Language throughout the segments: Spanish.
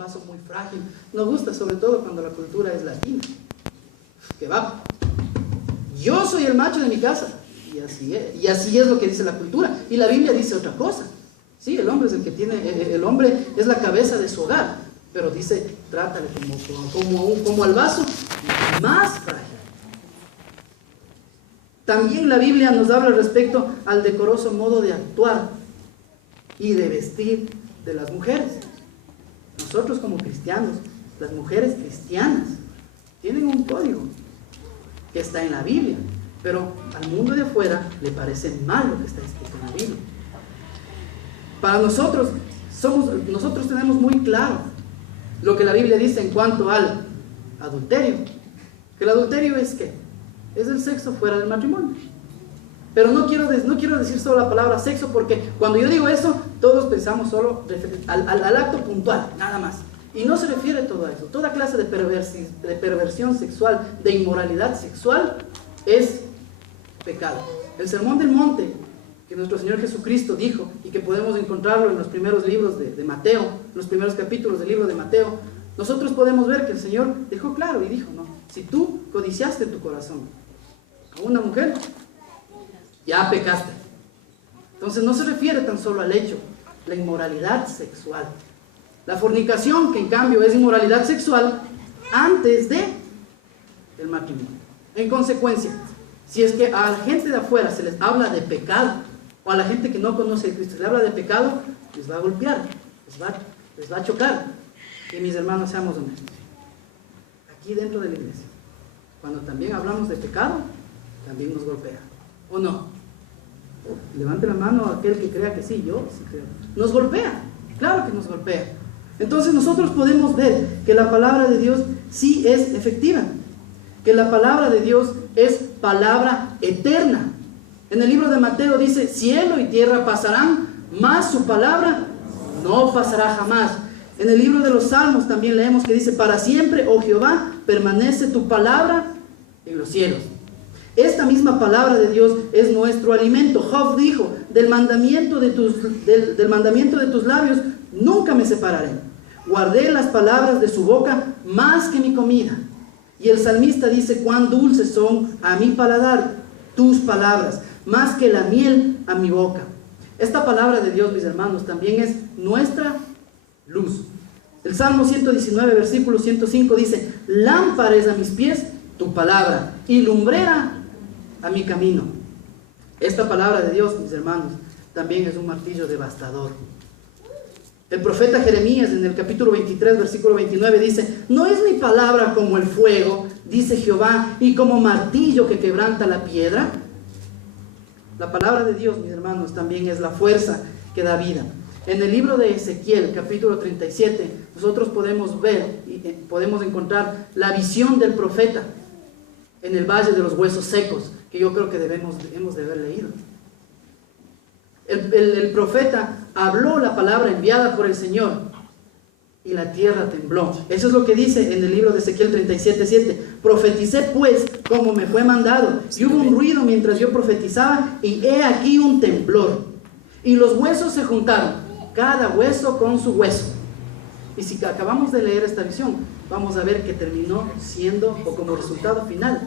vaso muy frágil. Nos gusta sobre todo cuando la cultura es latina. Que va. Yo soy el macho de mi casa. Y así es lo que dice la cultura. Y la Biblia dice otra cosa. Sí, el hombre es el que tiene, el hombre es la cabeza de su hogar. Pero dice, trátale como al vaso más frágil. También la Biblia nos habla respecto al decoroso modo de actuar y de vestir de las mujeres. Nosotros como cristianos, las mujeres cristianas, tienen un código que está en la Biblia, pero al mundo de afuera le parece mal lo que está escrito en la Biblia. Para nosotros tenemos muy claro lo que la Biblia dice en cuanto al adulterio. Que el adulterio es ¿qué? Es el sexo fuera del matrimonio. Pero no quiero decir solo la palabra sexo, porque cuando yo digo eso, todos pensamos solo al acto puntual, nada más. Y no se refiere todo a eso. Toda clase de perversión sexual, de inmoralidad sexual, es pecado. El Sermón del Monte, que nuestro Señor Jesucristo dijo, y que podemos encontrarlo en los primeros libros de Mateo, los primeros capítulos del libro de Mateo, nosotros podemos ver que el Señor dejó claro y dijo, no, si tú codiciaste en tu corazón a una mujer, ya pecaste. Entonces no se refiere tan solo al hecho, la inmoralidad sexual. La fornicación, que en cambio es inmoralidad sexual, antes del matrimonio. En consecuencia, si es que a la gente de afuera se les habla de pecado, o a la gente que no conoce a Cristo se le habla de pecado, les va a golpear, les va a chocar. Y mis hermanos, seamos honestos. Aquí dentro de la iglesia, cuando también hablamos de pecado, también nos golpea. ¿O no? Levante la mano aquel que crea que sí, yo sí creo. Nos golpea, claro que nos golpea. Entonces nosotros podemos ver que la palabra de Dios sí es efectiva, que la palabra de Dios es palabra eterna. En el libro de Mateo dice, cielo y tierra pasarán, mas su palabra no pasará jamás. En el libro de los Salmos también leemos que dice, para siempre, oh Jehová, permanece tu palabra en los cielos. Esta misma palabra de Dios es nuestro alimento. Job dijo, del mandamiento de tus labios nunca me separaré. Guardé las palabras de su boca más que mi comida. Y el salmista dice, cuán dulces son a mi paladar tus palabras, más que la miel a mi boca. Esta palabra de Dios, mis hermanos, también es nuestra luz. El Salmo 119, versículo 105 dice, lámpara es a mis pies tu palabra y lumbrera a mi camino. Esta palabra de Dios, mis hermanos, también es un martillo devastador. El profeta Jeremías en el capítulo 23, versículo 29 dice, no es mi palabra como el fuego, dice Jehová, y como martillo que quebranta la piedra. La palabra de Dios, mis hermanos, también es la fuerza que da vida. En el libro de Ezequiel, capítulo 37, nosotros podemos ver y podemos encontrar la visión del profeta en el valle de los huesos secos, que yo creo que hemos de haber leído. El profeta habló la palabra enviada por el Señor y la tierra tembló. Eso es lo que dice en el libro de Ezequiel 37:7. Profeticé pues como me fue mandado, y hubo un ruido mientras yo profetizaba, y he aquí un temblor. Y los huesos se juntaron, cada hueso con su hueso. Y si acabamos de leer esta visión, vamos a ver que terminó siendo, o como resultado final,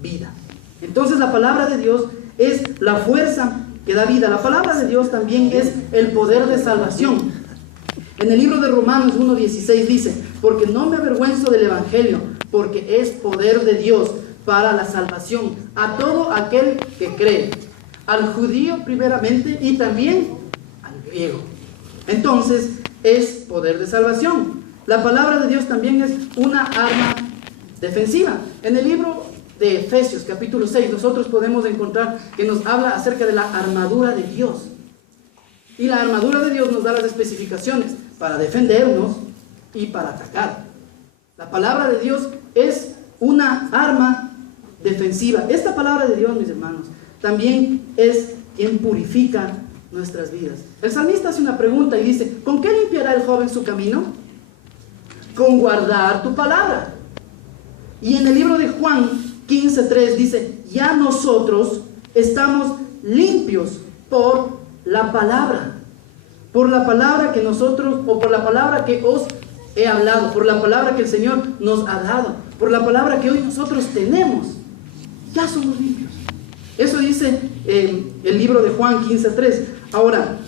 vida. Entonces la palabra de Dios es la fuerza que da vida. La palabra de Dios también es el poder de salvación. En el libro de Romanos 1:16 dice, porque no me avergüenzo del evangelio, porque es poder de Dios para la salvación a todo aquel que cree, al judío primeramente y también al griego. Entonces es poder de salvación. La palabra de Dios también es una arma defensiva. En el libro de Efesios capítulo 6 nosotros podemos encontrar que nos habla acerca de la armadura de Dios. Y la armadura de Dios nos da las especificaciones para defendernos y para atacar. La palabra de Dios es una arma defensiva. Esta palabra de Dios, mis hermanos, también es quien purifica nuestras vidas. El salmista hace una pregunta y dice, ¿con qué limpiará el joven su camino? Con guardar tu palabra. Y en el libro de Juan 15:3 dice, ya nosotros estamos limpios por la palabra que nosotros, o por la palabra que os he hablado, por la palabra que el Señor nos ha dado, por la palabra que hoy nosotros tenemos, ya somos limpios. Eso dice el libro de Juan 15:3. Ahora,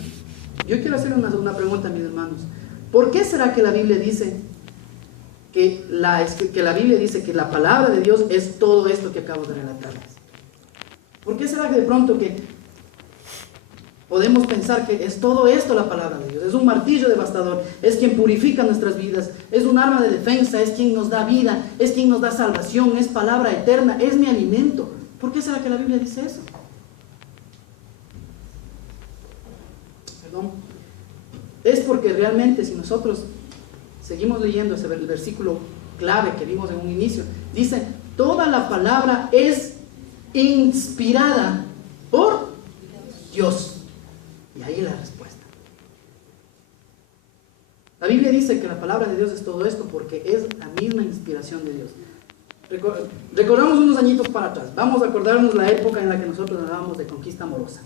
yo quiero hacer una pregunta, mis hermanos. ¿Por qué será que la Biblia dice que la palabra de Dios es todo esto que acabo de relatarles? ¿Por qué será que de pronto que podemos pensar que es todo esto la palabra de Dios? Es un martillo devastador, es quien purifica nuestras vidas, es un arma de defensa, es quien nos da vida, es quien nos da salvación, es palabra eterna, es mi alimento. ¿Por qué será que la Biblia dice eso? Perdón. Es porque realmente si nosotros seguimos leyendo el versículo clave que vimos en un inicio, dice, toda la palabra es inspirada por Dios. Y ahí la respuesta. La Biblia dice que la palabra de Dios es todo esto porque es la misma inspiración de Dios. Recordamos unos añitos para atrás. Vamos a acordarnos la época en la que nosotros hablábamos de conquista amorosa.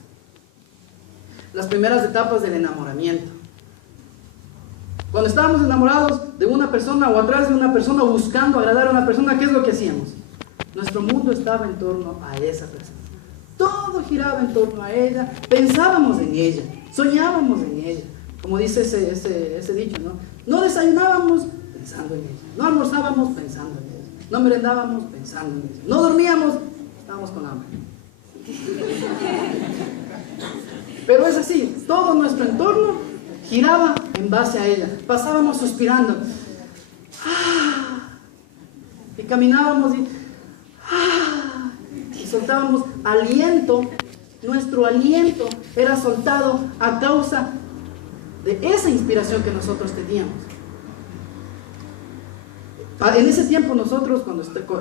Las primeras etapas del enamoramiento. Cuando estábamos enamorados de una persona o atrás de una persona buscando agradar a una persona, ¿qué es lo que hacíamos? Nuestro mundo estaba en torno a esa persona. Todo giraba en torno a ella, pensábamos en ella, soñábamos en ella. Como dice ese dicho, ¿no? No desayunábamos pensando en ella, no almorzábamos pensando en ella, no merendábamos pensando en ella, no dormíamos, estábamos con hambre. Pero es así, todo nuestro entorno giraba en base a ella. Pasábamos suspirando. Y caminábamos y soltábamos aliento. Nuestro aliento era soltado a causa de esa inspiración que nosotros teníamos. En ese tiempo nosotros,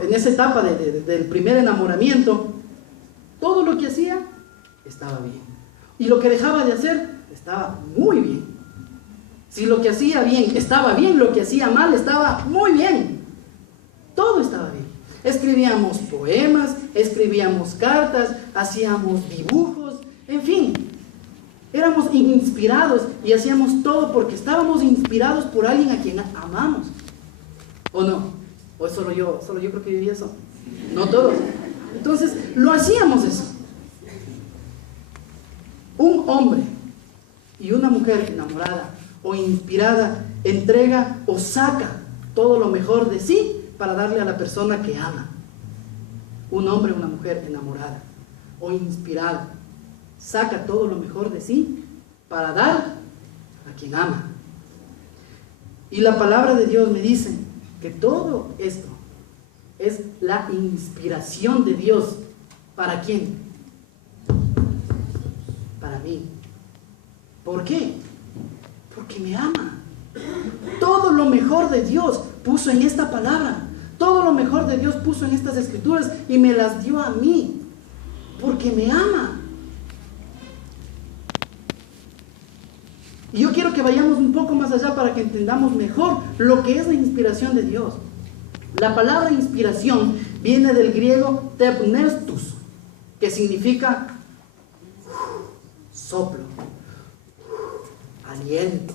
en esa etapa del primer enamoramiento, todo lo que hacía estaba bien. Y lo que dejaba de hacer estaba muy bien. Si lo que hacía bien estaba bien, lo que hacía mal estaba muy bien. Todo estaba bien. Escribíamos poemas, escribíamos cartas, hacíamos dibujos, en fin. Éramos inspirados y hacíamos todo porque estábamos inspirados por alguien a quien amamos. ¿O no? ¿O solo yo creo que viví eso? No todos. Entonces, lo hacíamos eso. Un hombre y una mujer enamorada o inspirada entrega o saca todo lo mejor de sí para darle a la persona que ama. Un hombre o una mujer enamorada o inspirada saca todo lo mejor de sí para dar a quien ama. Y la palabra de Dios me dice que todo esto es la inspiración de Dios. ¿Para quién? Para mí. ¿Por qué? Porque me ama. Todo lo mejor de Dios puso en esta palabra. Todo lo mejor de Dios puso en estas escrituras y me las dio a mí. Porque me ama. Y yo quiero que vayamos un poco más allá para que entendamos mejor lo que es la inspiración de Dios. La palabra inspiración viene del griego tepnestus, que significa soplo, aliento,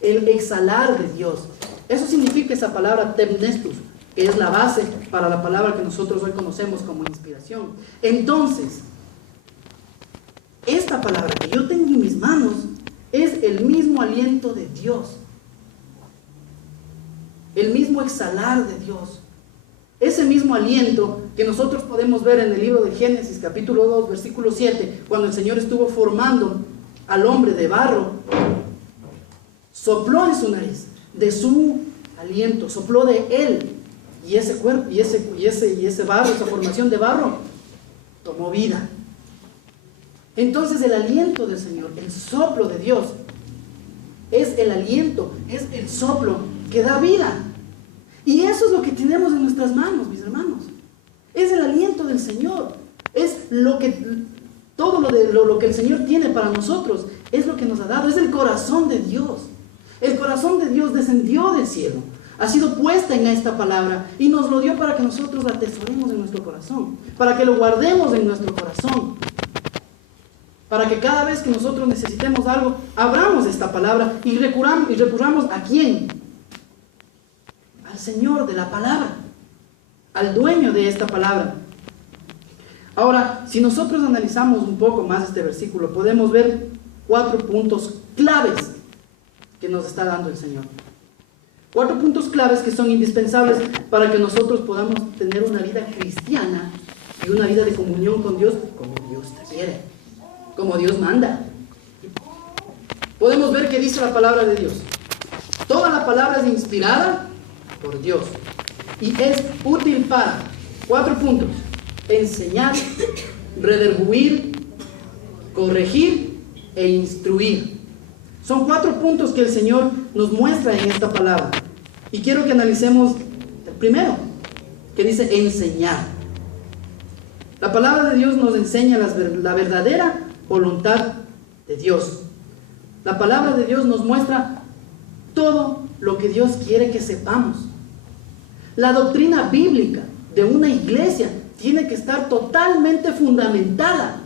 el exhalar de Dios. Eso significa esa palabra tepnestus, que es la base para la palabra que nosotros hoy conocemos como inspiración. Entonces, esta palabra que yo tengo en mis manos es el mismo aliento de Dios, el mismo exhalar de Dios. Ese mismo aliento que nosotros podemos ver en el libro de Génesis, capítulo 2, versículo 7, cuando el Señor estuvo formando al hombre de barro, sopló en su nariz, de su aliento, sopló de él, y ese cuerpo, y ese barro, esa formación de barro, tomó vida. Entonces el aliento del Señor, el soplo de Dios, es el aliento, es el soplo que da vida. Y eso es lo que tenemos en nuestras manos, mis hermanos. Es el aliento del Señor. Es todo lo que el Señor tiene para nosotros, es lo que nos ha dado. Es el corazón de Dios. El corazón de Dios descendió del cielo. Ha sido puesta en esta palabra y nos lo dio para que nosotros la atesoremos en nuestro corazón. Para que lo guardemos en nuestro corazón. Para que cada vez que nosotros necesitemos algo, abramos esta palabra y recurramos ¿a quién? al Señor de la palabra, al dueño de esta palabra. Ahora, si nosotros analizamos un poco más este versículo, podemos ver 4 puntos claves que nos está dando el Señor. 4 puntos claves que son indispensables para que nosotros podamos tener una vida cristiana y una vida de comunión con Dios como Dios quiere, como Dios manda. Podemos ver que dice la palabra de Dios. Toda la palabra es inspirada por Dios y es útil para 4 puntos: enseñar, redarguir, corregir e instruir. Son 4 puntos que el Señor nos muestra en esta palabra. Y quiero que analicemos el primero, que dice enseñar. La palabra de Dios nos enseña la verdadera voluntad de Dios. La palabra de Dios nos muestra todo lo que Dios quiere que sepamos. La doctrina bíblica de una iglesia tiene que estar totalmente fundamentada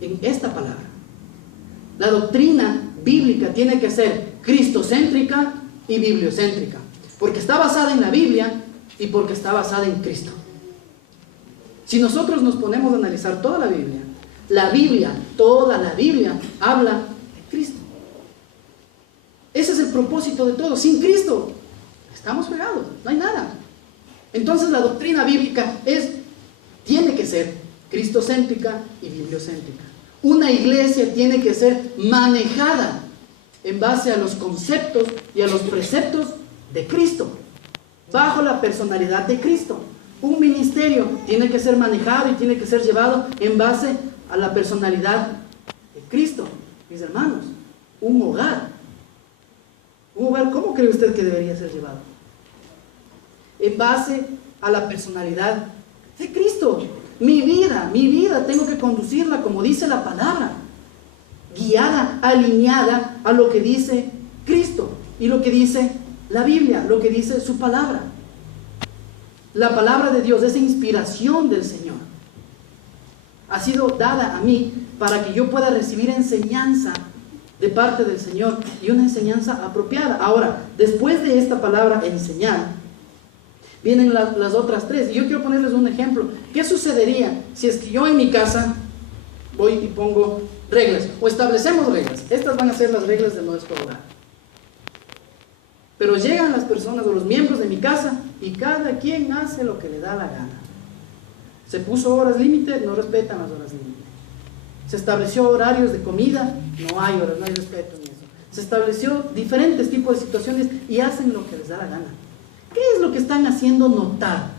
en esta palabra. La doctrina bíblica tiene que ser cristocéntrica y bibliocéntrica, porque está basada en la Biblia y porque está basada en Cristo. Si nosotros nos ponemos a analizar toda la Biblia, toda la Biblia habla de Cristo. Ese es el propósito de todo. Sin Cristo estamos fregados, no hay nada. Entonces la doctrina bíblica tiene que ser cristocéntrica y bibliocéntrica. Una iglesia tiene que ser manejada en base a los conceptos y a los preceptos de Cristo, bajo la personalidad de Cristo. Un ministerio tiene que ser manejado y tiene que ser llevado en base a la personalidad de Cristo. Mis hermanos, un hogar, ¿cómo cree usted que debería ser llevado? En base a la personalidad de Cristo. Mi vida, tengo que conducirla como dice la palabra, guiada, alineada a lo que dice Cristo y lo que dice la Biblia, lo que dice su palabra. La palabra de Dios, esa inspiración del Señor, ha sido dada a mí para que yo pueda recibir enseñanza de parte del Señor y una enseñanza apropiada. Ahora, después de esta palabra enseñar, vienen las otras 3. Y yo quiero ponerles un ejemplo. ¿Qué sucedería si es que yo en mi casa voy y pongo reglas? O establecemos reglas. Estas van a ser las reglas de nuestro hogar. Pero llegan las personas o los miembros de mi casa y cada quien hace lo que le da la gana. Se puso horas límite, no respetan las horas límite. Se estableció horarios de comida, no hay horas, no hay respeto en eso. Se estableció diferentes tipos de situaciones y hacen lo que les da la gana. ¿Qué es lo que están haciendo notar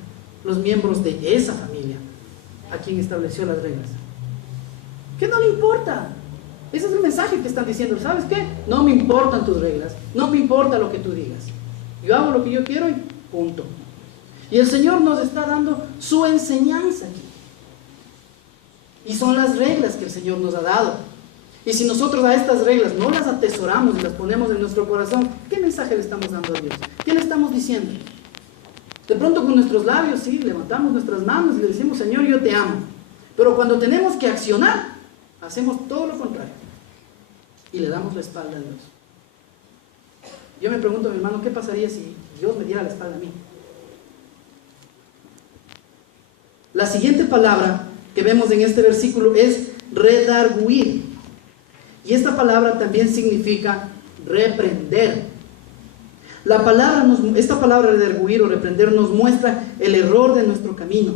los miembros de esa familia a quien estableció las reglas? Que no le importa. Ese es el mensaje que están diciendo. ¿Sabes qué? No me importan tus reglas, no me importa lo que tú digas. Yo hago lo que yo quiero y punto. Y el Señor nos está dando su enseñanza aquí. Y son las reglas que el Señor nos ha dado. Y si nosotros a estas reglas no las atesoramos y las ponemos en nuestro corazón, ¿qué mensaje le estamos dando a Dios? ¿Qué le estamos diciendo? De pronto con nuestros labios, sí, levantamos nuestras manos y le decimos, Señor, yo te amo. Pero cuando tenemos que accionar, hacemos todo lo contrario. Y le damos la espalda a Dios. Yo me pregunto, mi hermano, ¿qué pasaría si Dios me diera la espalda a mí? La siguiente palabra que vemos en este versículo es redarguir. Y esta palabra también significa reprender. Esta palabra redarguir o reprender nos muestra el error de nuestro camino.